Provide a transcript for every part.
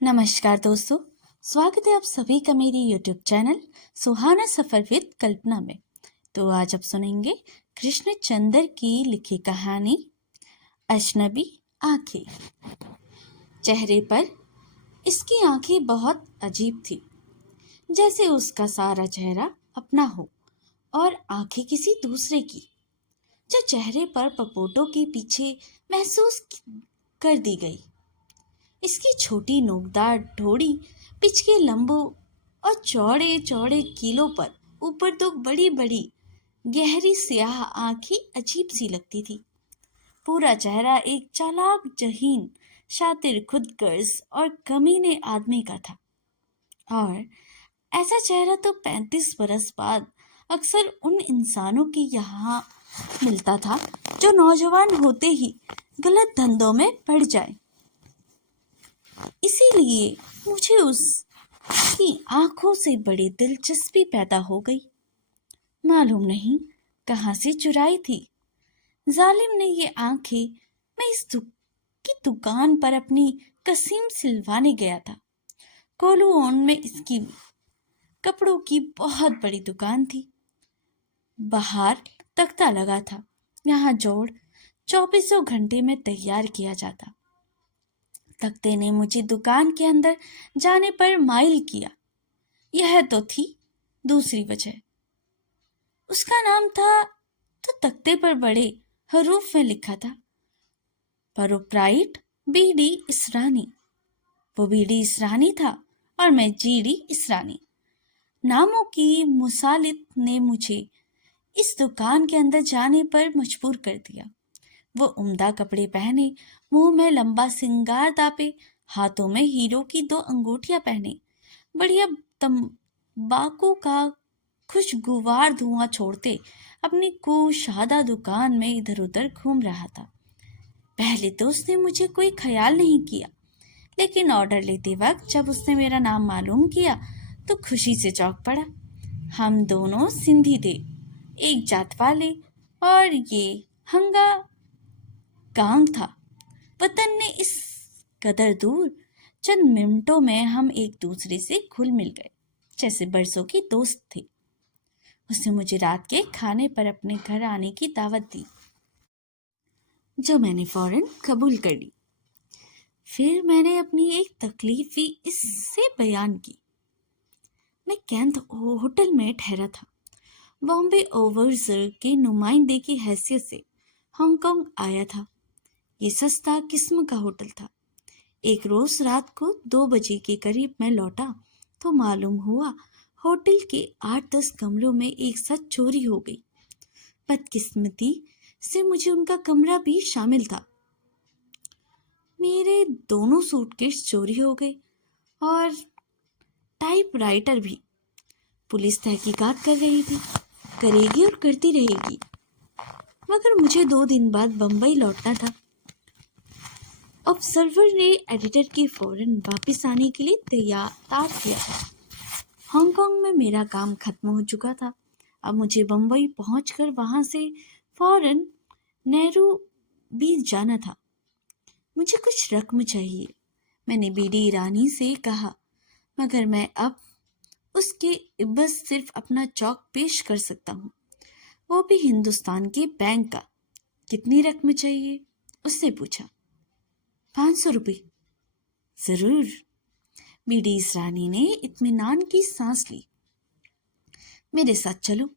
नमस्कार दोस्तों, स्वागत है आप सभी का मेरी YouTube channel Suhana Safar with Kalpana में। तो आज आप सुनेंगे कृष्णचंद्र की लिखी कहानी अजनबी आंखें। चेहरे पर इसकी आंखें बहुत अजीब थी, जैसे उसका सारा चेहरा अपना हो और आंखें किसी दूसरे की, जो चेहरे पर पपोटों के पीछे महसूस कर दी गई। इसकी छोटी नोकदार ठोड़ी, पिचके लंबों और चौड़े चौड़े कीलों पर ऊपर दो बड़ी बड़ी गहरी स्याह आंखें अजीब सी लगती थी। पूरा चेहरा एक चालाक जहीन, शातिर, खुदगर्ज और कमीने आदमी का था। और ऐसा चेहरा तो 35 बरस बाद अक्सर उन इंसानों के यहाँ मिलता था जो नौजवान होते ही गलत धंधों में पड़ जाए। इसीलिए मुझे उसकी आंखों से बड़ी दिलचस्पी पैदा हो गई। मालूम नहीं कहाँ से चुराई थी। जालिम ने ये आंखें मैं इस की दुकान पर अपनी कसीम सिलवाने गया था। कोलुओन में इसकी कपड़ों की बहुत बड़ी दुकान थी। बाहर तख्ता लगा था, यहाँ जोड़ 24 घंटे में तैयार किया जाता। तख्ते ने मुझे दुकान के अंदर जाने पर माइल किया। यह तो थी दूसरी वजह। उसका नाम था तो तख्ते पर बड़े हरूफ में लिखा था, प्रोप्राइट बीडी इसरानी। वो बीडी इसरानी था और मैं जीडी इसरानी। नामों की मुसालित ने मुझे इस दुकान के अंदर जाने पर मजबूर कर दिया। वो उम्दा कपड़े पहने, मुंह में लंबा सिंगार दापे, हाथों में हीरो की 2 अंगूठियां पहने, बढ़िया तंबाकू का खुशगुवार धुआं छोड़ते अपनी कुशादा दुकान में इधर उधर घूम रहा था। पहले तो उसने मुझे कोई ख्याल नहीं किया, लेकिन ऑर्डर लेते वक्त जब उसने मेरा नाम मालूम किया तो खुशी से चौंक पड़ा। हम दोनों सिंधी थे, एक जात वाले, और ये हंगा गांव था। वतन ने इस कदर दूर, चंद मिनटों में हम एक दूसरे से घुल मिल गए, जैसे बरसों की दोस्त थे। उसने मुझे रात के खाने पर अपने घर आने की दावत दी, जो मैंने फौरन कबूल कर ली। फिर मैंने अपनी एक तकलीफ भी इससे बयान की। मैं कैंट होटल में ठहरा था। बॉम्बे ओवरजर के नुमाइंदे की हैसियत से हांगकांग आया था। ये सस्ता किस्म का होटल था। एक रोज रात को 2 बजे के करीब मैं लौटा तो मालूम हुआ होटल के 8-10 कमरों में एक साथ चोरी हो गई। बदकिस्मती से मुझे उनका कमरा भी शामिल था। मेरे दोनों सूटकेस चोरी हो गए और टाइपराइटर भी। पुलिस तहकीकात कर रही थी, करेगी और करती रहेगी, मगर मुझे 2 दिन बाद बंबई लौटना था। ऑब्जर्वर ने एडिटर की फौरन वापस आने के लिए तैयार किया था। हांगकांग में मेरा काम खत्म हो चुका था। अब मुझे बंबई पहुंचकर वहां से फौरन नेहरू भी जाना था। मुझे कुछ रकम चाहिए, मैंने बीडी ईरानी से कहा, मगर मैं अब उसके इबस सिर्फ अपना चौक पेश कर सकता हूँ, वो भी हिंदुस्तान के बैंक का। कितनी रकम चाहिए? उससे पूछा। 500 रुपये। जरूर। बीडी इसरानी ने इत्मीनान की सांस ली। मेरे साथ चलो,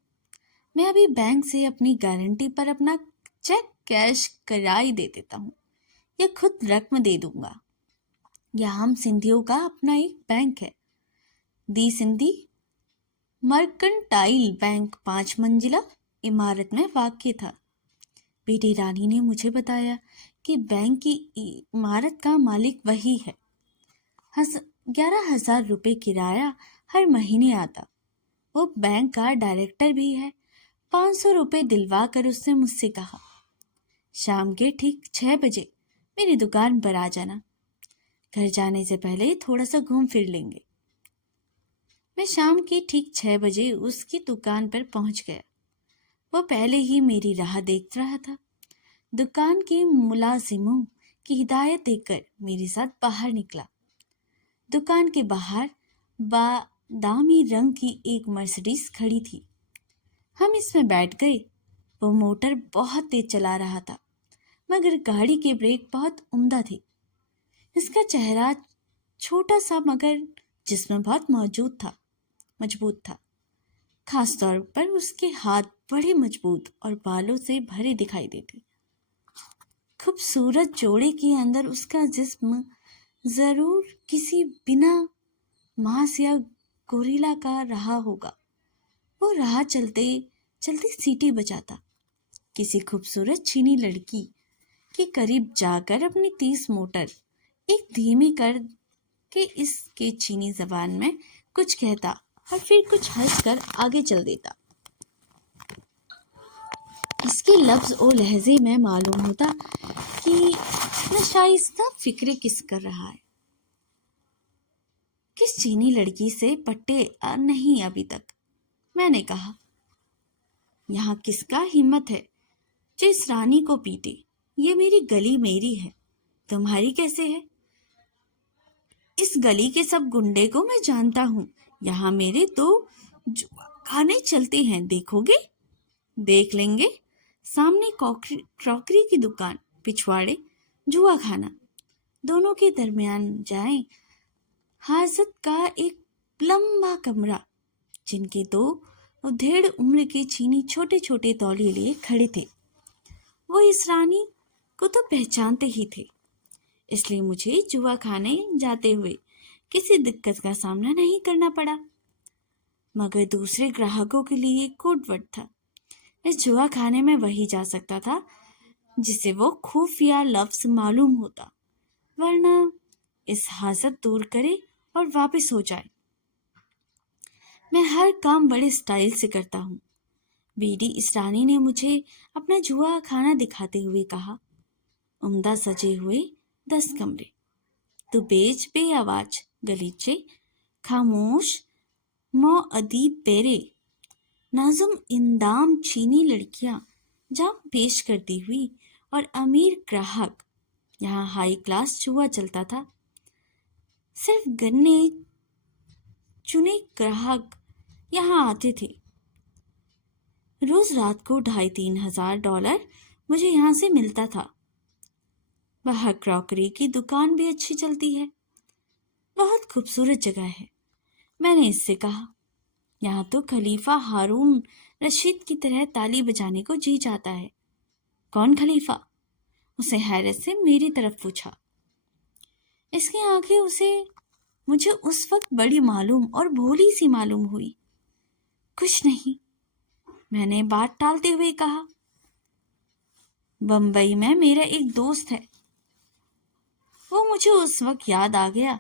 मैं अभी बैंक से अपनी गारंटी पर अपना चेक कैश कराई दे देता हूँ, या खुद रकम दे दूंगा। यहाँ हम सिंधियों का अपना एक बैंक है, दी सिंधी मर्केंटाइल बैंक 5 मंजिला इमारत में वाक़ था। बीडी रानी ने मुझे बताया कि बैंक की इमारत का मालिक वही है। 11,000 रुपये किराया हर महीने आता। वो बैंक का डायरेक्टर भी है। 500 रुपये दिलवा कर उसने मुझसे कहा, शाम के ठीक 6 बजे मेरी दुकान पर आ जाना। घर जाने से पहले थोड़ा सा घूम फिर लेंगे। मैं शाम के ठीक 6 बजे उसकी दुकान पर पहुंच गया। वो पहले ही मेरी राह देख रहा था। दुकान के मुलाजिमों की हिदायत देकर मेरे साथ बाहर निकला। दुकान के बाहर बादामी रंग की एक मर्सिडीज खड़ी थी। हम इसमें बैठ गए। वो मोटर बहुत तेज चला रहा था, मगर गाड़ी के ब्रेक बहुत उम्दा थे। इसका चेहरा छोटा सा मगर जिस्म बहुत मजबूत था। खास तौर पर उसके हाथ बड़े मजबूत और बालों से भरे दिखाई देते। खूबसूरत जोड़े के अंदर उसका जिस्म जरूर किसी बिना मांस या गोरिल्ला का रहा होगा। वो राह चलते चलते सीटी बजाता किसी खूबसूरत चीनी लड़की के करीब जाकर अपनी तेज मोटर एक धीमी कर के इसके चीनी जबान में कुछ कहता और फिर कुछ हंसकर आगे चल देता। इसके लफ्ज और लहजे में मालूम होता कि नशाइस्ता फिक्रे किस कर रहा है। किस चीनी लड़की से पट्टे नहीं अभी तक, मैंने कहा। यहाँ किसका हिम्मत है जो इस रानी को पीटे? ये मेरी गली मेरी है, तुम्हारी कैसे है? इस गली के सब गुंडे को मैं जानता हूँ। यहाँ मेरे दो खाने चलते हैं, देखोगे? देख लेंगे। सामने क्रॉकरी की दुकान, पिछवाड़े जुआ खाना, दोनों के दरमियान जाएं हाजत का एक लंबा कमरा, जिनके दो 1.5 उम्र के चीनी छोटे छोटे तौलिए लिए खड़े थे। वो इस रानी को तो पहचानते ही थे, इसलिए मुझे जुआ खाने जाते हुए किसी दिक्कत का सामना नहीं करना पड़ा। मगर दूसरे ग्राहकों के लिए कोड वर्ड था। इस जुआ खाने में वही जा सकता था जिसे वो खुफिया लफ्ज मालूम होता, वरना इस हाजत दूर करे और वापस हो जाए। मैं हर काम बड़े स्टाइल से करता हूँ। बीडी इस रानी ने मुझे अपना जुआ खाना दिखाते हुए कहा। उम्दा सजे हुए 10 कमरे, तो बेच बे आवाज गलीचे, खामोश मौ अदीब पेरे, नाजुम इंदाम चीनी लड़कियां जाम पेश करती हुई और अमीर ग्राहक। यहाँ हाई क्लास जुआ चलता था। सिर्फ गन्ने चुने ग्राहक यहाँ आते थे। रोज रात को 2,500-3 हजार डॉलर मुझे यहाँ से मिलता था। बाहर क्रॉकरी की दुकान भी अच्छी चलती है। बहुत खूबसूरत जगह है, मैंने इससे कहा। यहाँ तो खलीफा हारून रशीद की तरह ताली बजाने को जी जाता है। कौन खलीफा? उसे हैरत से मेरी तरफ पूछा। इसकी आंखें मुझे उस वक्त बड़ी मालूम और भोली सी मालूम हुई। कुछ नहीं, मैंने बात टालते हुए कहा। बम्बई में मेरा एक दोस्त है। वो मुझे उस वक्त याद आ गया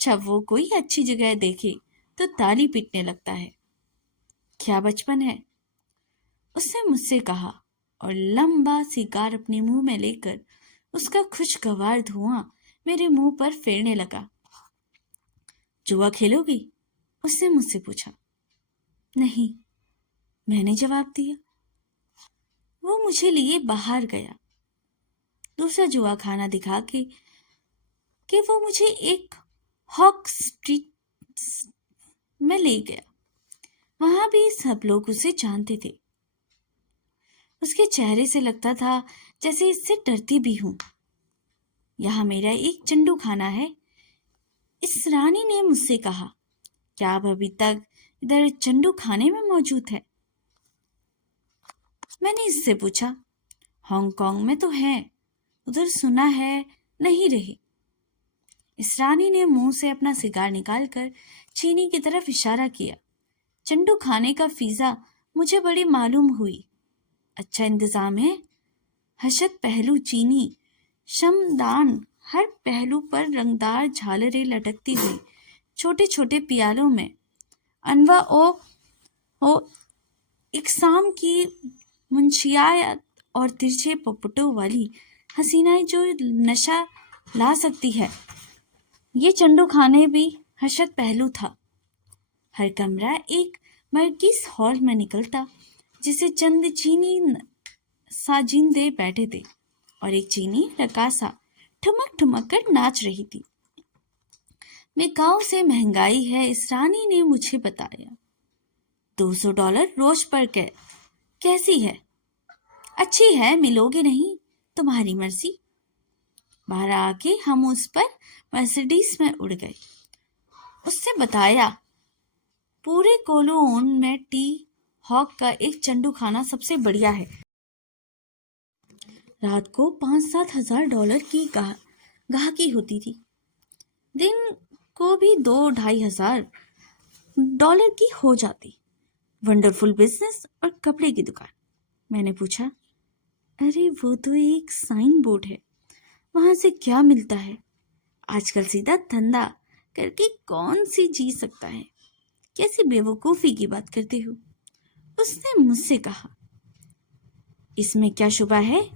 जब वो कोई अच्छी जगह देखे तो ताली पीटने लगता है। क्या बचपन है, उसने मुझसे कहा और लंबा सिगार अपने मुंह में लेकर उसका खुशगवार धुआं मेरे मुंह पर फेरने लगा। जुआ खेलोगी? उसने मुझसे पूछा। नहीं, मैंने जवाब दिया। वो मुझे लिए बाहर गया। दूसरा जुआ खाना दिखा कि वो मुझे एक हॉक स्ट्रीट में ले गया। वहां भी सब लोग उसे जानते थे। उसके चेहरे से लगता था जैसे इससे डरती भी हूं। यहाँ मेरा एक चंडू खाना है, इस रानी ने मुझसे कहा। क्या आप अभी तक इधर चंडू खाने में मौजूद है? मैंने इससे पूछा। हांगकांग में तो है, उधर सुना है नहीं रहे। इस रानी ने मुंह से अपना सिगार निकालकर चीनी की तरफ इशारा किया। चंडू खाने का फीसा मुझे बड़ी मालूम हुई। अच्छा इंतजाम है। हशत पहलू चीनी शमदान, हर पहलू पर रंगदार झालरें लटकती हुई छोटे छोटे प्यालों में अनवा ओ इकसाम की मुंशियात और तिरछे पपटों वाली हसीनाएं जो नशा ला सकती है। ये चंडू खाने भी हशत पहलू था। हर कमरा एक मरकीस हॉल में निकलता जिसे चंद चीनी साजिंदे बैठे थे और एक चीनी रकासा ठुमक ठुमक कर नाच रही थी। मेकाओ से महंगाई है, इस रानी ने मुझे बताया। $200 रोज पर कैसी है? अच्छी है, मिलोगे नहीं? तुम्हारी मर्जी। बाहर आके हम उस पर मर्सिडीज में उड़ गए। उससे बताया पूरे कोलोन में टी हॉक का एक चंडू खाना सबसे बढ़िया है। रात को $5,000-7,000 की गाहकी होती थी। दिन को भी $2,000-2,500 की हो जाती। वंडरफुल बिजनेस और कपड़े की दुकान। मैंने पूछा, अरे वो तो एक साइन बोर्ड है, वहां से क्या मिलता है? आजकल सीधा धंधा करके कौन सी जी सकता है? कैसी बेवकूफी की बात करते हो? उसने मुझसे कहा। इसमें क्या शुबा है?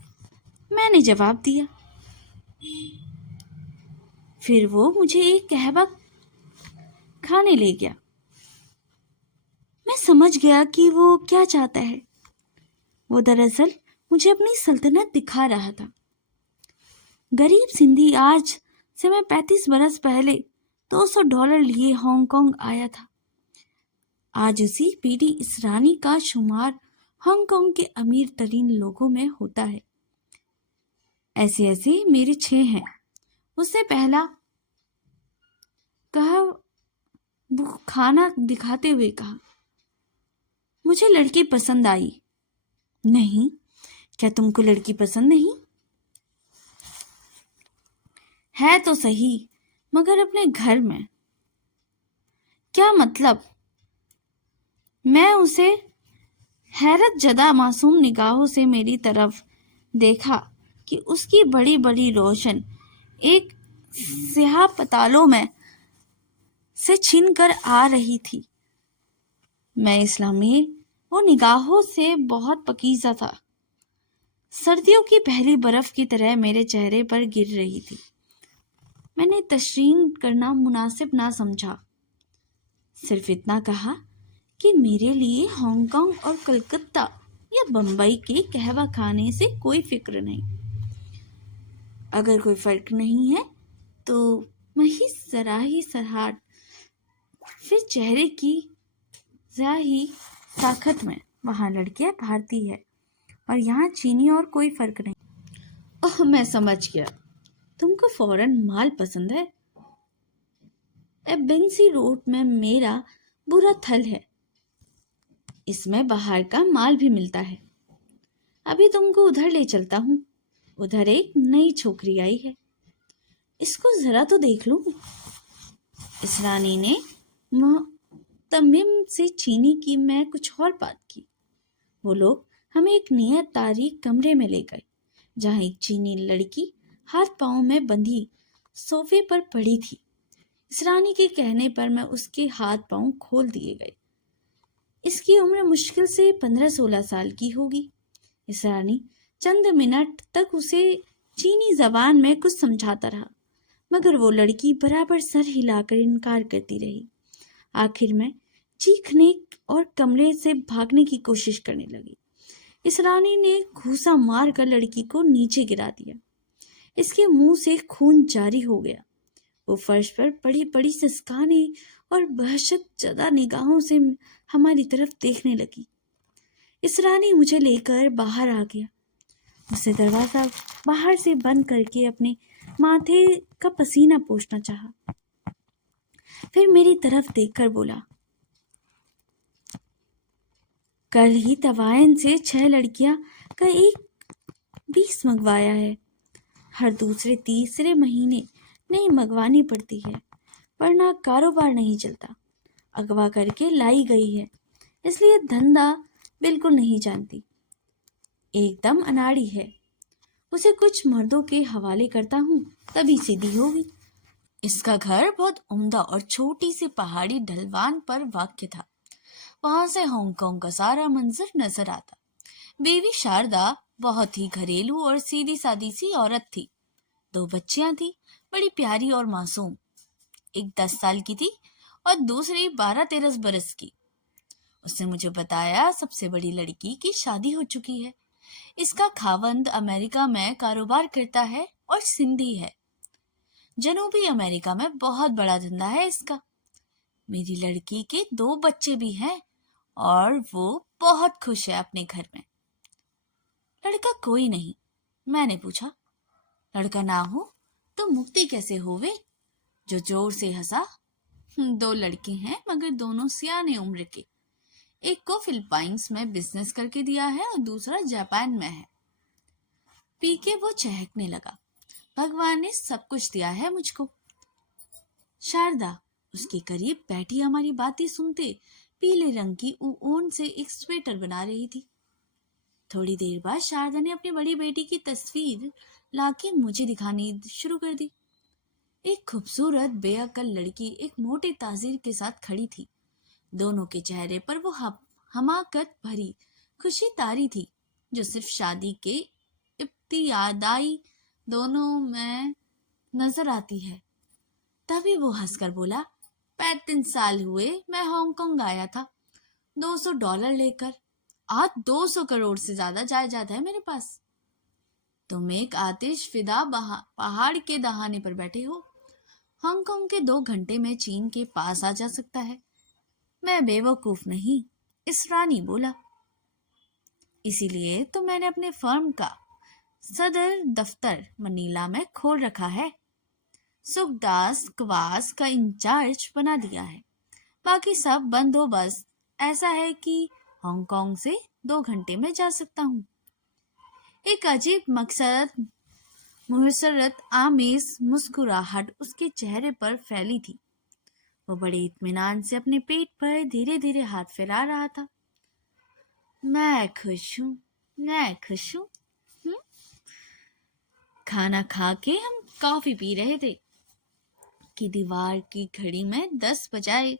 मैंने जवाब दिया। फिर वो मुझे एक कहवा खाने ले गया। मैं समझ गया कि वो क्या चाहता है। वो दरअसल मुझे अपनी सल्तनत दिखा रहा था। गरीब सिंधी आज से मैं 35 बरस पहले $200 लिए हांगकांग आया था। आज उसी पीढ़ी इस रानी का शुमार हांगकांग के अमीर तरीन लोगों में होता है। ऐसे ऐसे मेरे 6 हैं। उसने पहला कहा, वो खाना दिखाते हुए कहा। मुझे लड़की पसंद आई। नहीं, क्या तुमको लड़की पसंद नहीं? है तो सही, मगर अपने घर में। क्या मतलब? मैं उसे हैरत जदा मासूम निगाहों से मेरी तरफ देखा कि उसकी बड़ी बड़ी रोशन एक स्याह पतालों में से छीन कर आ रही थी। मैं इस्लामी वो निगाहों से बहुत पकीज़ा था। सर्दियों की पहली बर्फ की तरह मेरे चेहरे पर गिर रही थी। मैंने तशरीन करना मुनासिब ना समझा। सिर्फ इतना कहा कि मेरे लिए हांगकांग और कलकत्ता या बम्बई के कहवा खाने से कोई फिक्र नहीं। अगर कोई फर्क नहीं है तो वही जरा ही सराहट, फिर चेहरे की जरा ही ताकत में। वहाँ लड़कियां भारतीय है और यहाँ चीनी और कोई फर्क नहीं। ओह, मैं समझ गया, तुमको फॉरेन माल पसंद है। बेंसी रोड में मेरा बुरा थल है, इसमें बाहर का माल भी मिलता है। अभी तुमको उधर ले चलता हूँ। उधर एक नई छोकरी आई है, इसको जरा तो देख लूं। इस रानी ने तमिम से चीनी की मैं कुछ और बात की। वो लोग हमें एक नियत तारीख कमरे में ले गए, जहाँ एक चीनी लड़की हाथ पांव में बंधी सोफे पर पड़ी थी। इस रानी के कहने पर मैं उसके हाथ पांव खोल दिए गए। इसकी उम्र मुश्किल से 15-16 साल की होगी। इस रानी चंद मिनट तक उसे चीनी जबान में कुछ समझाता रहा, मगर वो लड़की बराबर सर हिलाकर इनकार करती रही। आखिर में चीखने और कमरे से भागने की कोशिश करने लगी। इस रानी ने घूसा मार कर लड़की को नीचे गिरा दिया। इसके मुंह से खून जारी हो गया। वो फर्श पर पड़ी पड़ी सिसकाने और वहशत ज़दा निगाहों से हमारी तरफ देखने लगी। इस रानी मुझे लेकर बाहर आ गया। उसे दरवाजा बाहर से बंद करके अपने माथे का पसीना पोंछना चाहा। फिर मेरी तरफ देखकर बोला, कल ही तवायन से 6 लड़कियां का एक 20 मंगवाया है। हर दूसरे तीसरे महीने नई मंगवानी पड़ती है, वरना कारोबार नहीं चलता। अगवा करके लाई गई है, इसलिए धंधा बिल्कुल नहीं जानती। एकदम अनाड़ी है। उसे कुछ मर्दों के हवाले करता हूँ, तभी सीधी होगी। इसका घर बहुत उम्दा और छोटी सी पहाड़ी ढलवान पर वाक़ था। वहां से हांगकांग का सारा मंजर नजर आता। बेबी शारदा बहुत ही घरेलू और सीधी सादी सी औरत थी। 2 बच्चियां थी, बड़ी प्यारी और मासूम। एक 10 साल की थी और दूसरी 12-13 बरस की। उसने मुझे बताया सबसे बड़ी लड़की की शादी हो चुकी है। इसका खावंद अमेरिका में कारोबार करता है और सिंधी है। जनूबी अमेरिका में बहुत बड़ा धंधा है इसका। मेरी लड़की के 2 बच्चे भी हैं और वो बहुत खुश है अपने घर में। लड़का कोई नहीं। मैंने पूछा, लड़का ना हो तो मुक्ति कैसे होवे? जो जोर से हंसा। 2 लड़के हैं मगर दोनों सियाने उम्र के। एक को फिलीपाइंस में बिजनेस करके दिया है और दूसरा जापान में है। पी के वो चहकने लगा। भगवान ने सब कुछ दिया है मुझको। शारदा उसके करीब बैठी हमारी बातें सुनते पीले रंग की ऊन से एक स्वेटर बना रही थी। थोड़ी देर बाद शारदा ने अपनी बड़ी बेटी की तस्वीर लाके मुझे दिखानी शुरू कर दी। एक खूबसूरत बेअक्ल लड़की एक मोटे ताजिर के साथ खड़ी थी। दोनों के चेहरे पर वो हमाकत भरी खुशी तारी थी जो सिर्फ शादी के इब्तिदाई दोनों में नजर आती है। तभी वो हंसकर बोला, 35 साल हुए मैं हांगकांग आया था $200 लेकर। आज 200 करोड़ से ज्यादा जायदाद है मेरे पास। तुम एक आतिश फिदा पहाड़ के दहाने पर बैठे हो। हांगकांग के 2 घंटे में चीन के पास आ जा सकता है। मैं बेवकूफ नहीं, इसरानी बोला। इसीलिए तो मैंने अपने फर्म का सदर दफ्तर मनीला में खोल रखा है। सुखदास क्वास का इंचार्ज बना दिया है। बाकी सब बंदोबस्त ऐसा है कि हांगकांग से 2 घंटे में जा सकता हूँ। एक अजीब मकसद मुहसरत आमेज मुस्कुराहट उसके चेहरे पर फैली थी। वो बड़े इत्मीनान से अपने पेट पर धीरे धीरे हाथ फैला रहा था। मैं खुश हूँ, मैं खुश हूँ। खाना खा के हम कॉफी पी रहे थे कि दीवार की घड़ी में 10 बजाए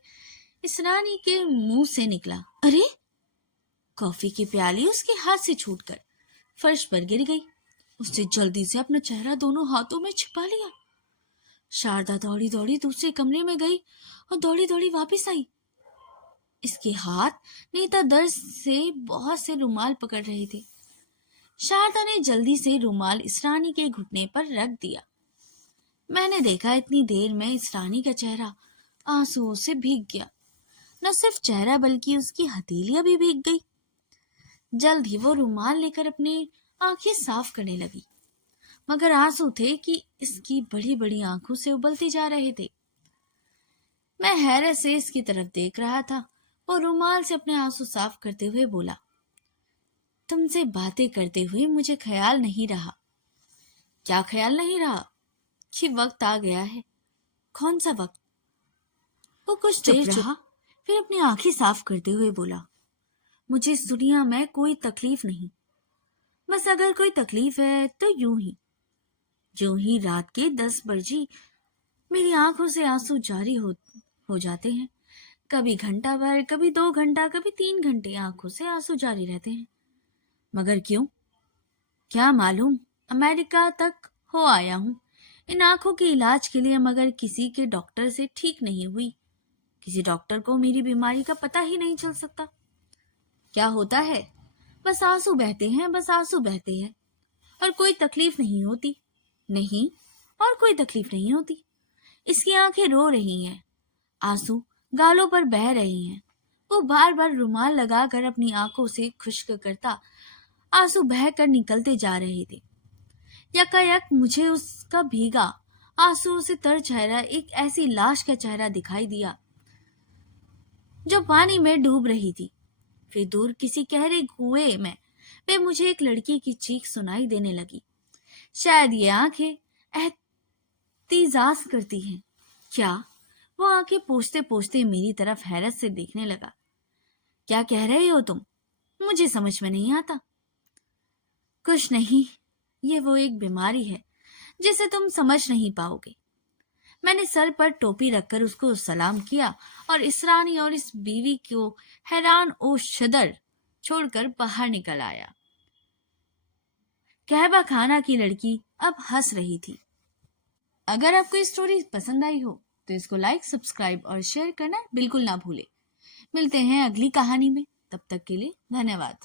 इसरानी के मुंह से निकला, अरे! कॉफी की प्याली उसके हाथ से छूटकर फर्श पर गिर गई। उसने जल्दी से अपना चेहरा दोनों हाथों में छिपा लिया। शारदा दौड़ी दौड़ी दूसरे कमरे में गई और दौड़ी दौड़ी वापस आई। इसके हाथ नेता दर्द से बहुत से रुमाल पकड़ रहे थे। शारदा ने जल्दी से रुमाल इसरानी के घुटने पर रख दिया। मैंने देखा इतनी देर में इसरानी का चेहरा आंसुओं से भीग गया। न सिर्फ चेहरा बल्कि उसकी हथेलियां भी भीग गई। जल्द ही वो रुमाल लेकर अपनी आंखें साफ करने लगी, मगर आंसू थे कि इसकी बड़ी बड़ी आंखों से उबलते जा रहे थे। मैं हैरत से इसकी तरफ देख रहा था और रुमाल से अपने आंसू साफ करते हुए बोला, तुमसे बातें करते हुए मुझे ख्याल नहीं रहा। क्या ख्याल नहीं रहा? कि वक्त आ गया है। कौन सा वक्त? वो कुछ देर रहा, फिर अपनी आंखें साफ करते हुए बोला, मुझे इस दुनिया में कोई तकलीफ नहीं। बस अगर कोई तकलीफ है तो यूं ही रात के 10 बजे मेरी आंखों से आंसू जारी हो जाते हैं। कभी घंटा भर, कभी 2 घंटा, कभी 3 घंटे आंखों से आंसू जारी रहते हैं। मगर क्यों? क्या मालूम। अमेरिका तक हो आया हूँ इन आंखों के इलाज के लिए, मगर किसी के डॉक्टर से ठीक नहीं हुई। किसी डॉक्टर को मेरी बीमारी का पता ही नहीं चल सकता। क्या होता है? बस आंसू बहते हैं, बस आंसू बहते हैं और कोई तकलीफ नहीं होती। नहीं, और कोई तकलीफ नहीं होती। इसकी आंखें रो रही हैं, आंसू गालों पर बह रहे हैं। वो बार बार रुमाल लगाकर अपनी आंखों से खुश्क करता आंसू बहकर निकलते जा रहे थे। यकायक मुझे उसका भीगा आंसुओं से तर चेहरा एक ऐसी लाश का चेहरा दिखाई दिया जो पानी में डूब रही थी। फिर दूर किसी गहरे कुएं में वे मुझे एक लड़की की चीख सुनाई देने लगी। शायद ये आंखें एहतिजाज करती हैं। क्या? वो आंखें पोंछते पोंछते मेरी तरफ हैरत से देखने लगा। क्या कह रहे हो तुम? मुझे समझ में नहीं आता। कुछ नहीं, ये वो एक बीमारी है जिसे तुम समझ नहीं पाओगे। मैंने सर पर टोपी रखकर उसको सलाम किया और इसरानी और इस बीवी को हैरान ओ शदर छोड़कर बाहर निकल आया। कहबा खाना की लड़की अब हंस रही थी। अगर आपको ये स्टोरी पसंद आई हो तो इसको लाइक, सब्सक्राइब और शेयर करना बिल्कुल ना भूले। मिलते हैं अगली कहानी में, तब तक के लिए धन्यवाद।